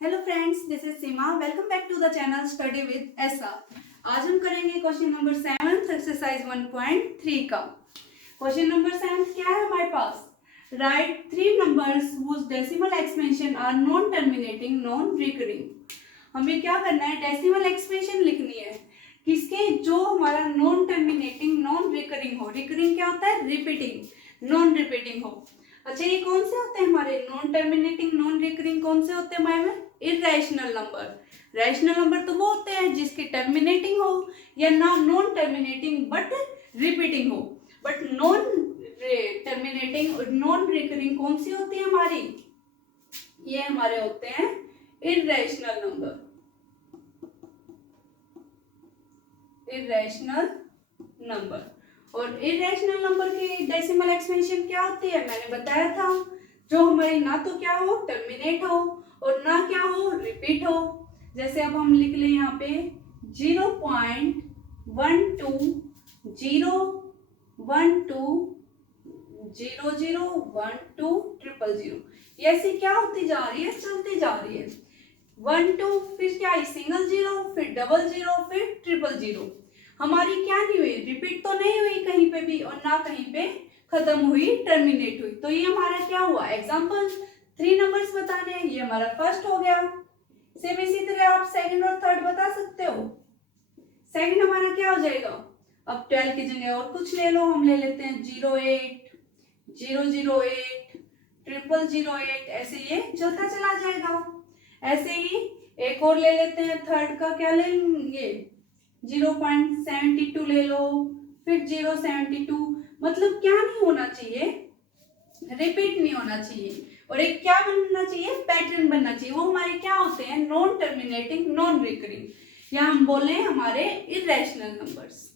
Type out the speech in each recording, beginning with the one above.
Hello friends, this is Seema. Welcome back to the channel study with एसा। आज हम करेंगे क्वेश्चन नंबर 7 एक्सरसाइज 1.3 का। क्वेश्चन नंबर 7 क्या है हमारे पास? Right 3 numbers whose decimal expansion are non terminating non recurring। हमें क्या करना है? डेसिमल एक्सपेंशन लिखनी है किसके? जो हमारा नॉन टर्मिनेटिंग नॉन रिकरिंग हो। रिकरिंग क्या होता है? रिपीटिंग। नॉन रिपीटिंग हो। अच्छा, ये कौन से होते हैं हमारे? नॉन टर्मिनेटिंग नॉन रिकरिंग कौन से होते हैं हमारे में? Irrational number. रैशनल नंबर तो वो होते हैं जिसकी टर्मिनेटिंग हो या ना नॉन टर्मिनेटिंग बट रिपीटिंग हो। बट नॉन टर्मिनेटिंग और नॉन रिकरिंग कौन सी होती है हमारी? ये हमारे होते हैं इरेशनल नंबर। Irrational number. और इरेशनल नंबर की डेसिमल एक्सपेंशन क्या होती है? मैंने बताया था, जो हमारी ना तो क्या हो? टर्मिनेट हो और ना क्या हो? रिपीट हो। जैसे अब हम लिख लें यहाँ पे 0.120120012000 ये ऐसी क्या होती जा रही है? चलती जा रही है। 1 2 फिर क्या है? सिंगल जीरो, फिर डबल जीरो, फिर ट्रिपल जीरो। हमारी क्या नहीं हुई? रिपीट तो नहीं हुई कहीं पे भी और ना कहीं पे खत्म हुई, टर्मिनेट हुई। तो ये हमारा क्या हुआ? एग्जाम्पल 3 नंबर्स बताने हैं। ये हमारा फर्स्ट हो गया। सेम इसी तरह आप सेकंड और थर्ड बता सकते हो। सेकंड हमारा क्या हो जाएगा? अब 12 की जगह और कुछ ले लो। हम ले लेते हैं 08 008 0008। ऐसे ये चलता चला जाएगा। ऐसे ही एक और ले लेते हैं। थर्ड का क्या लेंगे? 0.72 ले लो, फिर 0.72। मतलब क्या नहीं होना चाहिए? रिपीट नहीं होना चाहिए। और एक क्या बनना चाहिए? पैटर्न बनना चाहिए। वो हमारे क्या होते हैं? नॉन टर्मिनेटिंग नॉन रिकरिंग, या हम बोले हमारे इरेशनल नंबर्स।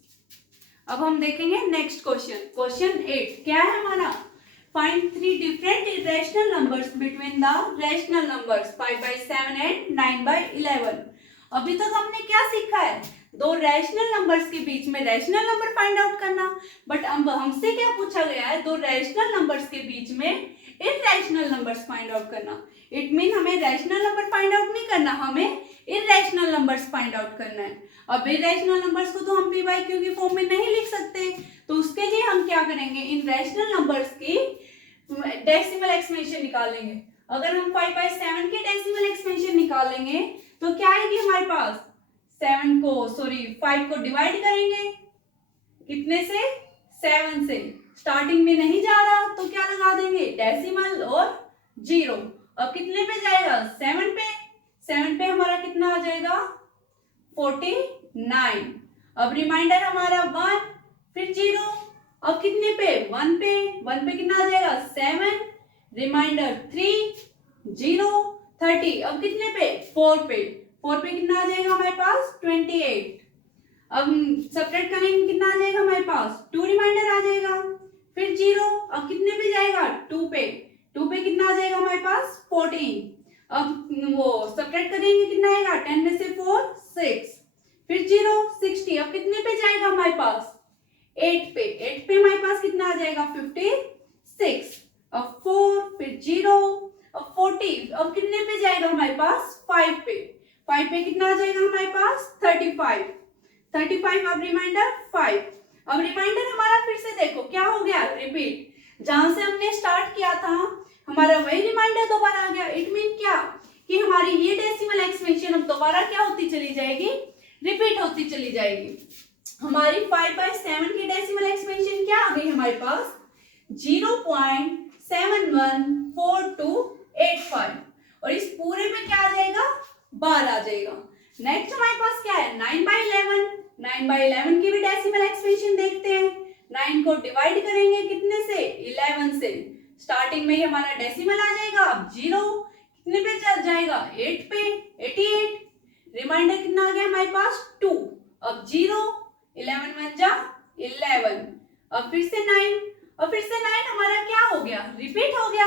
अब हम देखेंगे नेक्स्ट क्वेश्चन। क्वेश्चन 8 क्या है हमारा? Find 3 different irrational numbers between the rational numbers 5/7 and 9/11। अभी तक हमने क्या सीखा है? दो रैशनल नंबर्स के बीच में रैशनल नंबर फाइंड आउट करना। बट अब हमसे क्या पूछा गया है? दो रैशनल नंबर्स के बीच में इरेशनल नंबर्स फाइंड आउट करना। इट मीन हमें रैशनल नंबर फाइंड आउट नहीं करना, हमें इरेशनल नंबर्स फाइंड आउट करना है। अब इरेशनल नंबर्स को तो हम पी बाई क्यू की फॉर्म में नहीं लिख सकते, तो उसके लिए हम क्या करेंगे? इन रैशनल नंबर्स की डेसिमल एक्सपेंशन निकालेंगे। अगर हम 5/7 की डेसिमल एक्सपेंशन निकालेंगे तो क्या आएगी हमारे पास? 5 को डिवाइड करेंगे कितने से? 7 से। स्टार्टिंग में नहीं जा रहा तो क्या लगा देंगे? डेसिमल और 0। अब कितने पे जाएगा? 7 पे। 7 पे हमारा कितना आ जाएगा? 49। अब रिमाइंडर हमारा 1, फिर 0। अब कितने पे? 1 पे। 1 पे कितना आ जाएगा? 7, रिमाइंडर 3, 0, 30। अब कितने पे? 4 पे। 4 पे कितना आ जाएगा हमारे पास? 28। अब सब्ट्रैक्ट करेंगे, कितना आ जाएगा हमारे पास? 2 रिमाइंडर आ जाएगा, फिर 0। अब कितने पे जाएगा? 2 पे। 2 पे कितना आ जाएगा हमारे पास? 14। अब वो सब्ट्रैक्ट करेंगे, कितना आएगा? 10 में से 4 6, फिर 0 60। अब कितने पे जाएगा हमारे पास? 8 पे। 8 पे हमारे पास कितना आ जाएगा? 56। अब 4, फिर 0, अब 40। अब कितने पे जाएगा हमारे पास? 5 पे। 5 पे कितना आ जाएगा हमारे पास? 35। 35। अब रिमाइंडर 5। अब रिमाइंडर हमारा फिर से देखो क्या हो गया? रिपीट। जहां से हमने स्टार्ट किया था हमारा वही रिमाइंडर दोबारा आ गया। इट मीन क्या? कि हमारी ये डेसिमल एक्सपेंशन अब दोबारा क्या होती चली जाएगी? रिपीट होती चली जाएगी। हमारी 5/7 की डेसिमल एक्सपेंशन क्या आ गई हमारे पास? 0.714285। और इस पूरे में क्या आ जाएगा? बार आ जाएगा। नेक्स्ट हमारे पास क्या है? 9/11। 9/11 की भी डेसिमल एक्सपेंशन देखते हैं। 9 को डिवाइड करेंगे कितने से? 11 से। स्टार्टिंग में ही हमारा डेसिमल आ जाएगा। अब 0 कितने पे चल जाएगा? 8 पे। 88। रिमाइंडर कितना आ गया हमारे पास? 2। अब 0, 11 1 जा 11। अब फिर से 9। और फिर से 9 हमारा क्या हो गया? रिपीट हो गया।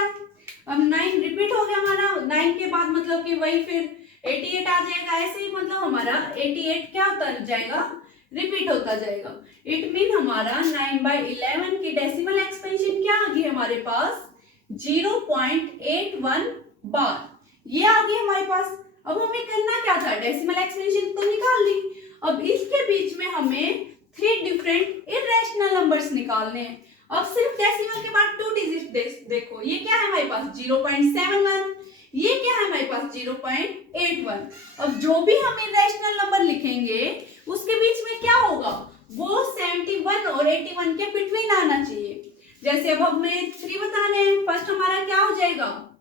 अब 9 रिपीट हो गया हमारा। 9 के बाद मतलब कि वही फिर 88 आ जाएगा। ऐसे ही मतलब हमारा 88 क्या होता जाएगा? रिपीट होता जाएगा। इट मीन हमारा 9/11 की डेसिमल एक्सपेंशन क्या आ गई हमारे पास? 0.81 बार। ये आ गई हमारे पास। अब हमें करना क्या था, डेसिमल एक्सपेंशन तो निकाल ली। अब इसके बीच में हमें 3 डिफरेंट इरेशनल नंबर्स निकालने हैं। अब सिर्फ डेसिमल के बाद 2 डिजिट देखो, ये क्या है हमारे पास 0.71, ये क्या है हमारे पास 0.81। अब जो भी हम इरेशनल नंबर लिखेंगे उसके बीच में क्या होगा, वो 71 और 81 के बिटवीन आना चाहिए। जैसे अब हमें 3 बताने हैं, फर्स्ट हमारा क्या हो जाएगा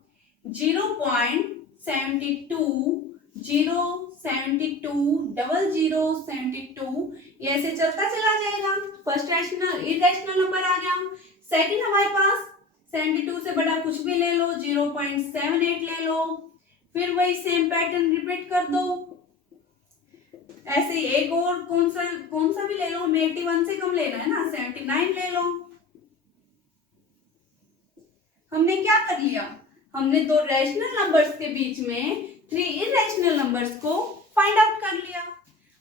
0.72, 0.72, 00.72, ये ऐसे चलता चला जाएगा। फर्स्ट रैशनल इरेशनल नंबर आ गया। सेकंड हमारे पास 72 से बड़ा कुछ भी ले लो, 0.78 ले लो, फिर वही सेम पैटर्न रिपीट कर दो। ऐसे एक और कौन सा भी ले लो, हमें 81 से कम लेना है ना, 79 ले लो। हमने क्या कर लिया, हमने 2 रैशनल नंबर्स के बीच में 3 इरेशनल नंबर्स को फाइंड आउट कर लिया।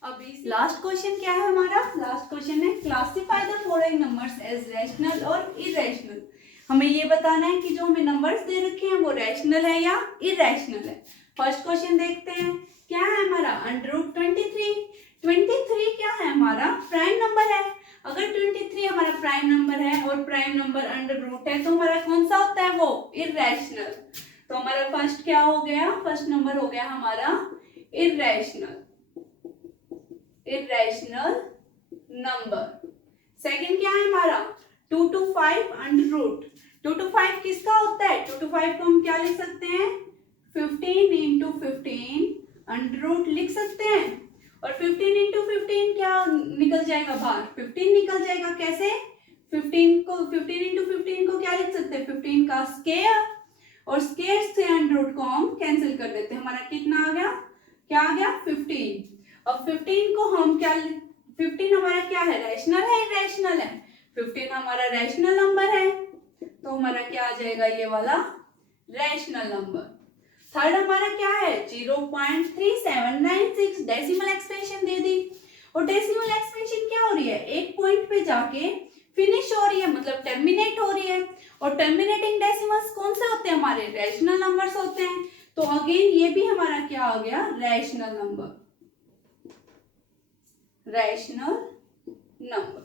अभी लास्ट क्वेश्चन क्या है हमारा, लास्ट क्वेश्चन है classify the following numbers as rational और इरेशनल। हमें ये बताना है कि जो हमें नंबर्स दे रखे हैं वो रैशनल है या इरेशनल है। फर्स्ट क्वेश्चन देखते हैं, क्या है हमारा √23। 23 क्या है हमारा प्राइम नंबर है। अगर 23 हमारा प्राइम नंबर है और प्राइम नंबर √ है तो हमारा कौन सा होता है वो इरेशनल। तो हमारा फर्स्ट क्या हो गया, फर्स्ट नंबर हो गया हमारा इरेशनल नंबर। सेकंड क्या है हमारा 2 to 5 √। 2 to 5 किसका होता है, 2 to 5 को हम क्या लिख सकते हैं 15 into 15 √ लिख सकते हैं। और 15 into 15 क्या निकल जाएगा बाहर, 15 निकल जाएगा। कैसे 15 into 15 को क्या लिख सकते हैं 15 का स्क्वायर, और स्क्वायर से √ को हम कैंसिल कर देते हैं। हमारा कितना आ गया, क्या आ गया 15। अब 15 को हम क्या, 15 हमारा क्या है रैशनल है इरेशनल है, 15 हमारा रैशनल नंबर है तो हमारा क्या आ जाएगा ये वाला रैशनल नंबर। थर्ड हमारा क्या है 0.3796 डेसिमल एक्सपेंशन दे दी। और डेसिमल एक्सपेंशन क्या हो रही है, एक पॉइंट पे जाके फिनिश हो रही है, मतलब टर्मिनेट हो रही है। और टर्मिनेटिंग डेसिमल्स कौन से होते हैं हमारे रैशनल नंबर्स होते हैं। तो अगेन ये भी हमारा क्या आ गया rational number, rational number.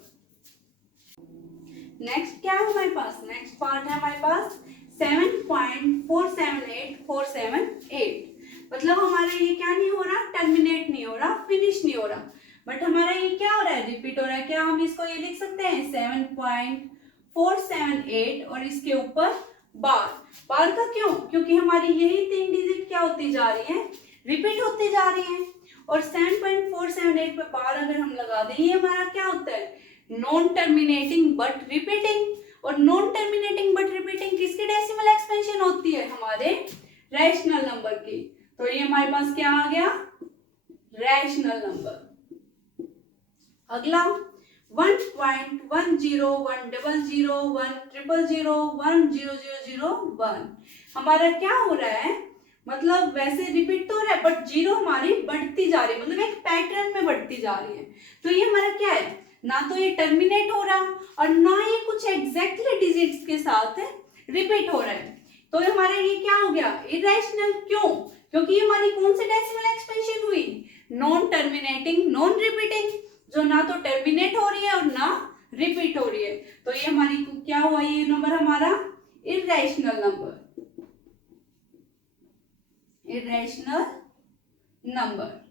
Next क्या है हमारे पास, नेक्स्ट पार्ट है हमारे पास 7.478478। मतलब हमारा ये क्या नहीं हो रहा, टर्मिनेट नहीं हो रहा, फिनिश नहीं हो रहा, बट हमारा ये क्या हो रहा है रिपीट हो रहा है। क्या हम इसको ये लिख सकते हैं 7.478 और इसके ऊपर बार का क्यों, क्योंकि हमारी यही 3 डिजिट क्या होती जा रही है रिपीट होती जा रही है। और 7.478 पे बार अगर हम लगा दें, ये हमारा क्या होता है नॉन टर्मिनेटिंग बट रिपीटिंग। और नॉन टर्मिनेटिंग बट रिपीटिंग किसकी डेसिमल एक्सपेंशन होती है, हमारे रैशनल नंबर की। तो ये हमारे पास क्या आ गया रैशनल नंबर। अगला 1.1010010010001 हमारा क्या हो रहा है, मतलब वैसे रिपीट तो हो रहा है बट जीरो हमारी बढ़ती जा रही है, मतलब एक पैटर्न में बढ़ती जा रही है। तो ये हमारा क्या है, ना तो ये टर्मिनेट हो रहा और ना ये कुछ एग्जैक्टली डिजिट्स के साथ रिपीट हो रहा है। तो हमारा ये क्या हो गया इरेशनल। क्यों, क्योंकि ये हमारी कौन सी डेसिमल एक्सपेंशन हुई नॉन टर्मिनेटिंग नॉन रिपीटिंग, जो ना तो टर्मिनेट हो रही है और ना रिपीट हो रही है। तो ये हमारी क्या हुआ, ये नंबर हमारा इरेशनल नंबर, इरेशनल नंबर।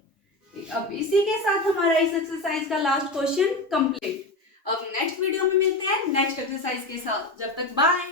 अब इसी के साथ हमारा इस एक्सरसाइज का लास्ट क्वेश्चन कंप्लीट। अब नेक्स्ट वीडियो में मिलते हैं नेक्स्ट एक्सरसाइज के साथ, जब तक बाय।